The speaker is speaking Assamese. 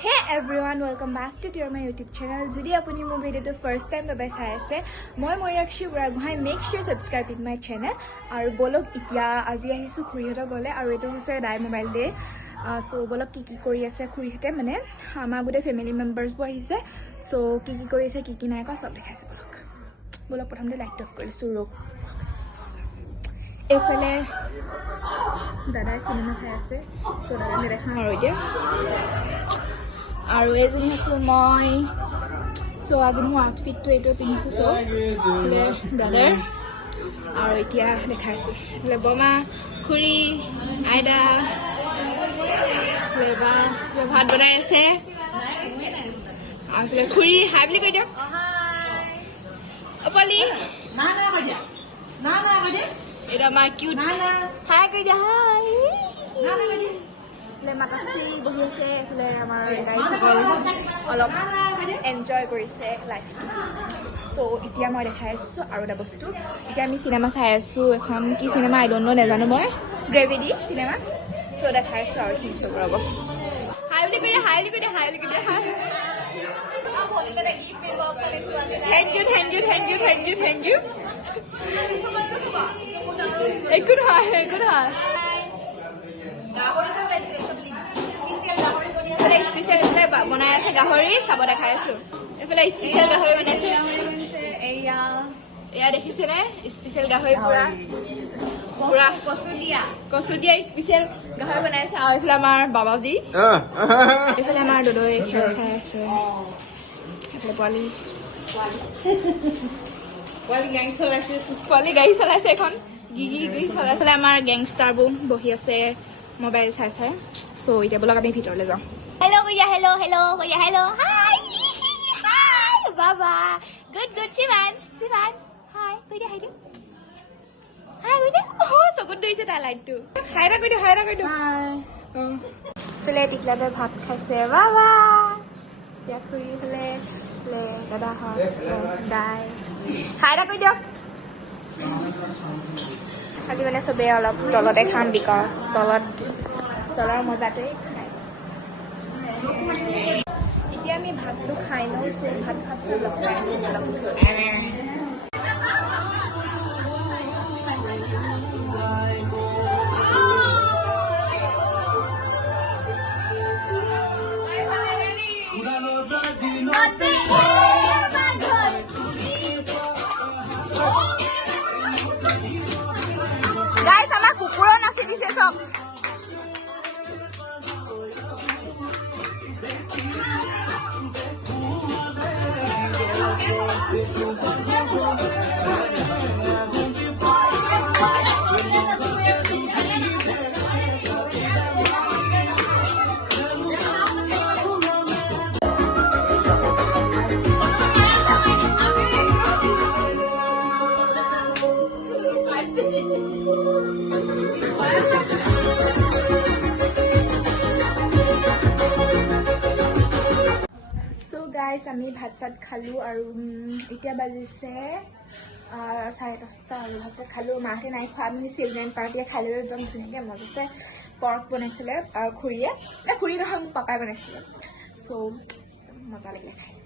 Hey everyone, welcome back to my YouTube channel. Jodi apuni mo video to first time babai sai ase, moi Moirakshi Buragohai, make sure subscribe to my channel. Aru bolok itia aji ahisu khurihota gole aru eto hoise dai mobile day. So bolok ki kori ase khurihete mane amar gode family members bo ahise. So ki kori ase ki nai ka sob dekhaise bolok. Bolok prothom de light off korisu rok. Efale dada cinema sai ase. So dada me dekha aru je. আৰু এজনী আছে মই সো আজি মই আউটফিটটো এটো পিনিছো সো হলে ব্ৰাদাৰ আৰু এতিয়া দেখাইছো হলে বমা খুৰি আইডা লেবা ভাত বনাই আছে আৰু খুৰি হাই বুলি কৈ দিও হাই অপলি না না কৈ দিয়া না না কৈ দিয়া এটা মা কিউট না না হাই কৈ দিয়া হাই না না কৈ দিয়া le matashi bohi ase le amar guys olop enjoy korise life so itia moi dekhai asu aru da bostu itia ami cinema sai asu ekhon ki cinema I don't know nezanu moi gravity cinema so dekhai asu aru ki so robo hi li koi hi thank you good hi special বনাই আছে গাহৰি চাব দেখাই আছো এফালে স্পেশাল গাহৰি বনাইছে এয়া দেখিছে নে স্পেশাল গাহৰি পুৰা কচু দিয়া স্পেশাল গাহৰি বনাইছে আৰু এফালে আমাৰ বাবাজি এফালে আমাৰ দদৈ খেল খাই আছে এফালে পোৱালি গাড়ী চলাইছে এখন গিগি চলাইছে আমাৰ গেংষ্টাৰবোৰ বহি আছে মোবাইল চাই সো এতিয়া বলক আমি ভিতৰলৈ যাওঁ হেল্ল' কইয়া হেল্ল' কইয়া হেল্ল' হাই বাবা গুড চিভান্স হাই কইয়া হাই কইয়া চকুত দিছে তাৰ লাইটটো হাইৰা কৈ দিও হাই ফলে টিকলাতে ভাত খাইছে বাবা এতিয়া খুৰি ফলে দাদা দাই হাইৰা কৈ দিয়ক আজি মানে সবে অলপ তলতে খাম বিকজ তলৰ মজাটোৱে খাই এতিয়া আমি ভাতটো খাই লওঁ সো ভাত খাপ চব লগ খাই আছো গাইস আমাৰ কুকুৰো নাচি দিছে চব গাইস আমি ভাত চাত খালো আৰু এতিয়া বাজিছে 10:30 আৰু ভাত চাত খালো মাহে নাই খোৱা আমি চিলড্ৰেন পাৰ্টিয়ে খালো একদম ধুনীয়াকৈ মজাছে পৰ্ক বনাইছিলে খুৰীয়ে খুৰী নহয় পাপাই বনাইছিলে সো মজা লাগিলে খাই